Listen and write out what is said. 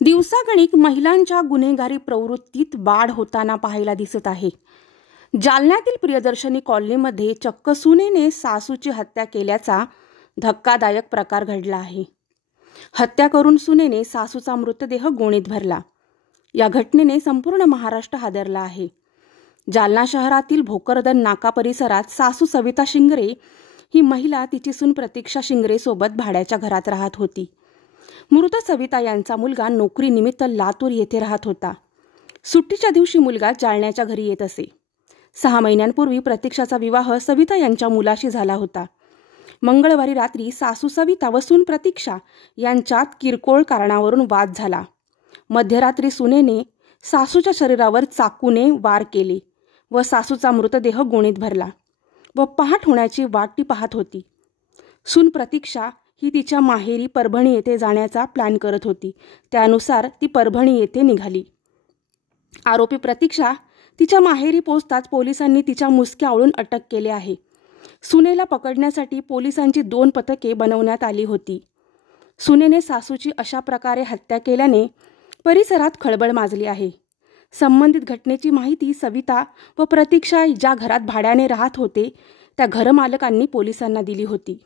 दिवसागणिक महिलांच्या गुन्हेगारी प्रवृत्तीत वाढ होताना पाहायला दिसत आहे। जालन्यातील प्रियदर्शनी कॉलनीमध्ये चक्क सुनेने सासूची हत्या केल्याचा धक्कादायक प्रकार घडला आहे। हत्या करून सुनेने सासूचा मृतदेह गोणीत भरला। या घटनेने संपूर्ण महाराष्ट्र हादरला आहे। जालना शहरातील भोकरदन नाका परिसरात सासू सविता शिंगरे ही महिला तिची सून प्रतीक्षा शिंगरे सोबत भाड्याच्या घरात राहत होती। मृत सविता यांचा मुलगा नोकरीनिमित्त लातूर येथे राहत होता। सुट्टीच्या दिवशी मुलगा जालन्याच्या घरी येत असे। 6 महिन्यांपूर्वी प्रतीक्षाचा विवाह सविता यांच्या मुलाशी झाला होता। मंगळवारी रात्री सासू सविता व सून प्रतीक्षा यांच्यात किरकोळ कारणावरून वाद झाला। मध्यरात्री सुनेने सासूच्या शरीरावर चाकूने वार केले व सासूचा मृतदेह गोणीत भरला व पहाट होण्याची वाट ती पाहत होती। सून प्रतीक्षा ही तिच्या माहेरी परभणी येथे जाण्याचा प्लॅन करत होती। त्यानुसार ती परभणी येथे निघाली। आरोपी प्रतीक्षा तिच्या माहेरी पोहोचताच पोलिसांनी तिच्या मुसक्या आवळून अटक केले आहे। सुनेला पकडण्यासाठी पोलिसांची 2 पथके बनवण्यात आली होती। सुनेने सासूची अशा प्रकारे हत्या केल्याने परिसरात खळबळ माजली आहे। संबंधित घटनेची माहिती सविता व प्रतीक्षा ज्या घरात भाड्याने राहत होते त्या घरमालकांनी पोलिसांना दिली होती।